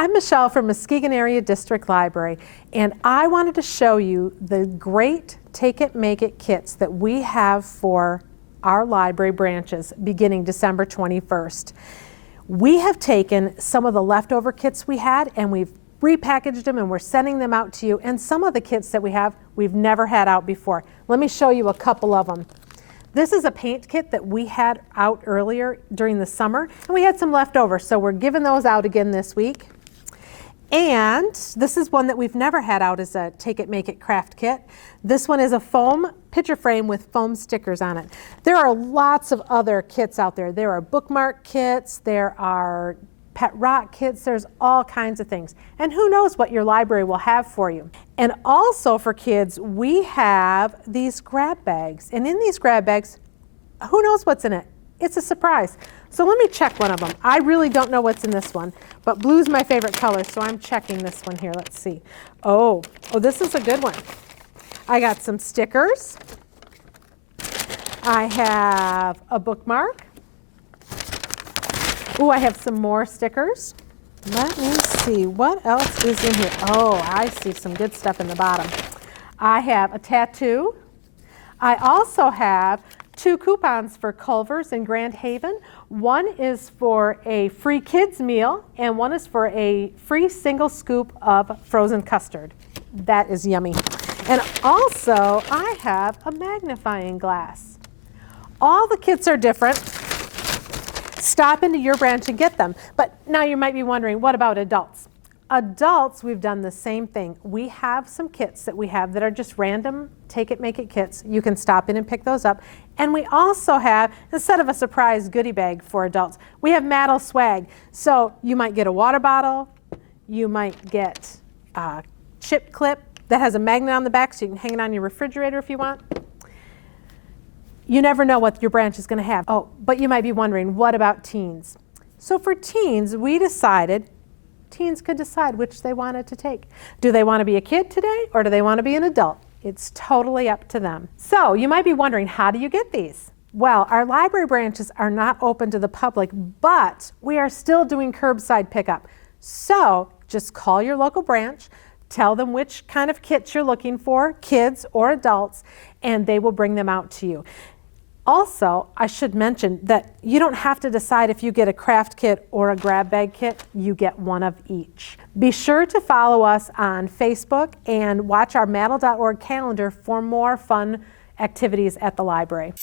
I'm Michelle from Muskegon Area District Library, and I wanted to show you the great Take It, Make It kits that we have for our library branches beginning December 21st. We have taken some of the leftover kits we had and we've repackaged them and we're sending them out to you, and some of the kits that we have we've never had out before. Let me show you a couple of them. This is a paint kit that we had out earlier during the summer, and we had some left over, so we're giving those out again this week. And this is one that we've never had out as a Take It, Make It craft kit. This one is a foam picture frame with foam stickers on it. There are lots of other kits out there. There are bookmark kits, there are pet rock kits, there's all kinds of things. And who knows what your library will have for you. And also for kids, we have these grab bags. And in these grab bags, who knows what's in it? It's a surprise. So let me check one of them. I really don't know what's in this one, but blue's my favorite color, so I'm checking this one here. Let's see. Oh, this is a good one. I got some stickers. I have a bookmark. Ooh, I have some more stickers. Let me see, what else is in here? Oh, I see some good stuff in the bottom. I have a tattoo. I also have 2 coupons for Culver's in Grand Haven. One is for a free kids meal and one is for a free single scoop of frozen custard. That is yummy. And also I have a magnifying glass. All the kits are different. Stop into your branch and get them. But now you might be wondering, what about adults? Adults, we've done the same thing. We have some kits that we have that are just random Take It, Make It kits. You can stop in and pick those up. And we also have, instead of a surprise goodie bag for adults, we have MADL swag. So you might get a water bottle, you might get a chip clip that has a magnet on the back so you can hang it on your refrigerator if you want. You never know what your branch is going to have. Oh, but you might be wondering, what about teens? So for teens, we decided teens could decide which they wanted to take. Do they want to be a kid today or do they want to be an adult? It's totally up to them. So you might be wondering, how do you get these? Well, our library branches are not open to the public, but we are still doing curbside pickup. So just call your local branch, tell them which kind of kits you're looking for, kids or adults, and they will bring them out to you. Also, I should mention that you don't have to decide if you get a craft kit or a grab bag kit. You get one of each. Be sure to follow us on Facebook and watch our MADL.org calendar for more fun activities at the library.